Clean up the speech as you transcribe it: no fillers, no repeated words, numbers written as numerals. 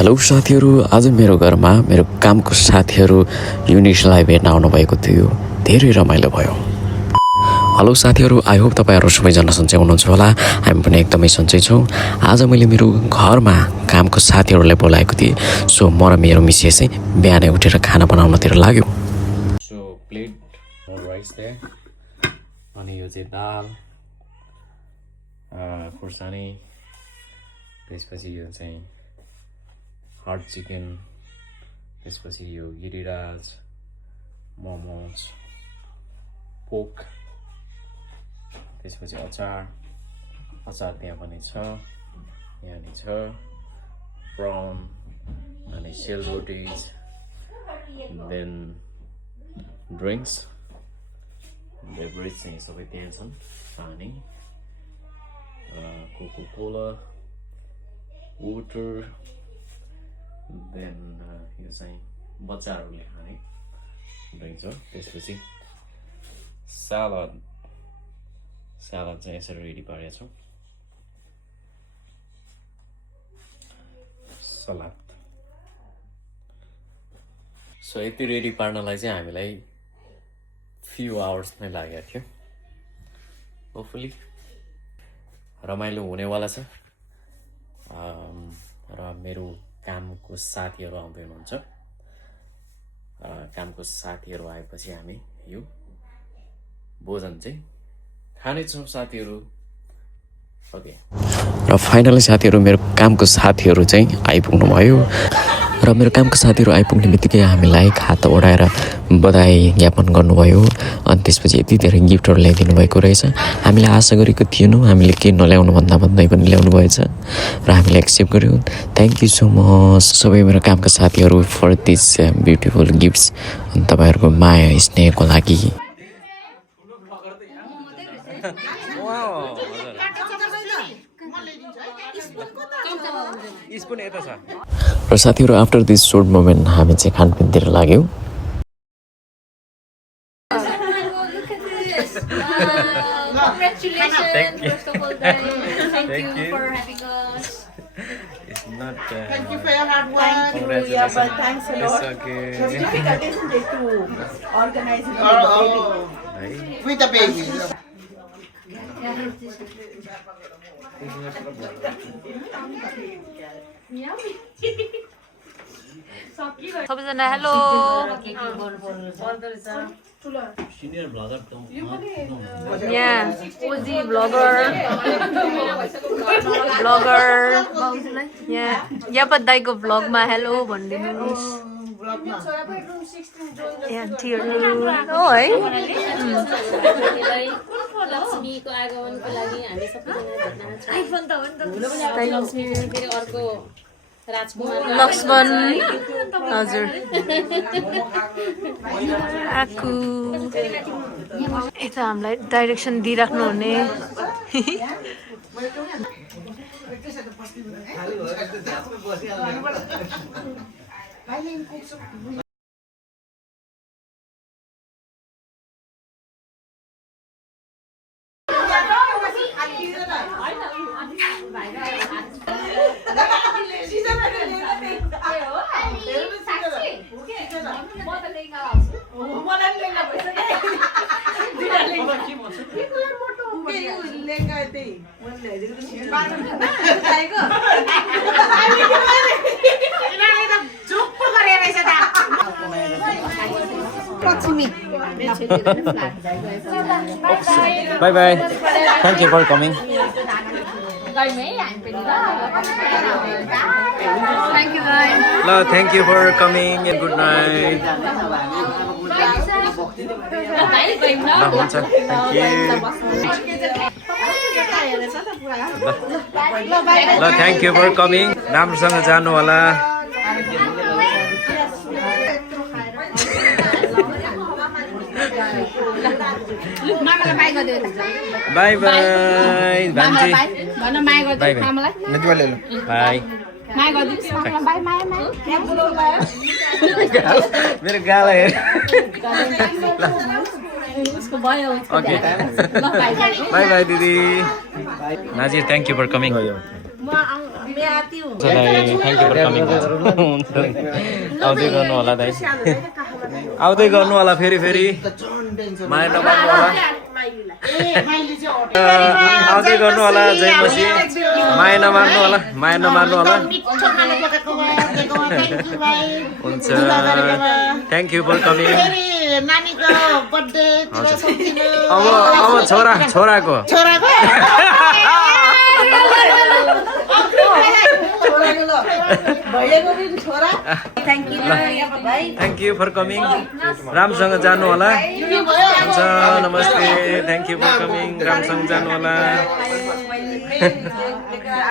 Hello साथीहरू, आज मेरो घरमा मेरो कामको साथीहरू युनिसलाई भेट्न आउनुभएको थियो। धेरै रमाइलो भयो। हेलो साथीहरू, आई होप तपाईँहरू सबैजना सन्चै हुनुहुन्छ होला। हामी पनि एकदमै सन्चै छौँ। आज मैले मेरो घरमा कामको साथीहरूलाई बोलाएको थिएँ। सो म र मेरो मिसेस चाहिँ बिहानै उठेर खाना बनाउनतिर लाग्यो। सो प्लेट राइस दे अनि यो चाहिँ दाल खुर्सानी, त्यसपछि यो चाहिँ हट चिकन, त्यसपछि यो गिरिराज, मोमोज, पोक, त्यसपछि अचार त्यहाँ पनि छ, यहाँ नि छ प्राउन अनि सेलरोटिज, देन ड्रिङ्क्स, बेभरेज चाहिँ सबै त्यहाँ छन्। पानी, कोको कोला, वाटर, देन यो चाहिँ बच्चाहरूले खाने ड्रिङ्क्स हो। त्यसपछि सलाद चाहिँ यसरी रेडी पारेको छौँ। सलाद सो यति रेडी पार्नलाई चाहिँ हामीलाई फ्यु आवर्स नै लागेको थियो। होपफुली रमाइलो हुनेवाला छ। र मेरो कामको साथीहरू आउँदै हुनुहुन्छ। कामको साथीहरू आएपछि हामी यो भोजन चाहिँ खानेछौँ साथीहरू। ओके, र फाइनली साथीहरू मेरो कामको साथीहरू चाहिँ आइपुग्नु भयो। र मेरो कामको साथीहरू आइपुग्ने बित्तिकै हामीलाई हात ओढाएर बधाई ज्ञापन गर्नुभयो। अनि त्यसपछि यति धेरै गिफ्टहरू ल्याइदिनु भएको रहेछ। हामीले आशा गरेको थिएनौँ। हामीले के नल्याउनु भन्दा भन्दै पनि ल्याउनु भएछ र हामीले एक्सेप्ट गर्यौँ। थ्याङ्क यू सो मच सबै मेरो कामका साथीहरू फर दिस ब्युटिफुल गिफ्ट्स। अनि तपाईँहरूको माया स्नेहको लागि। र साथीहरू आफ्टर दिस सोर्ट मोमेन्ट हामी चाहिँ खानपिनतिर लाग्यौँ। Thank you for your hard work. Yeah, but thanks a lot. It's difficult, isn't it, to organize it with the baby. सबैजना हेलो। यहाँ ओजी ब्लगर यहाँ दाइको ब्लगमा हेलो भनिदिनुहोस्। लक्ष्मीको आगमनको लागि हामी सबैजना अर्को लक्ष्मण हजुर आकु यता हामीलाई डाइरेक्सन दिइराख्नु हुने। Bye bye. Thank you for coming. Thank you guys. No, thank you for coming and good night. ल हुन्छ, thank you. ल thank you for coming. राम्रोसँग जानु होला। बाई बाई भान्जी। Bye bye bye. मेरो गाला हेर। ओके बाई बाई दिदी। Nazir thank you for coming. मैं आती हूँ थ्याङ्क यू फर कमिङ हुन्छ आउँदै गर्नु होला दाइ आउँदै गर्नु होला फेरि माया नमार्नु होला आउँदै गर्नु होला जय मसी माया नमार्नु होला हुन्छ थ्याङ्क यू फर कमिङ नानीको बर्थडे अब छोराको थ्याङ्क यू फर कमिङ रामसँग जानु होला हुन्छ नमस्ते थ्याङ्क यू फर कमिङ रामसँग जानु होला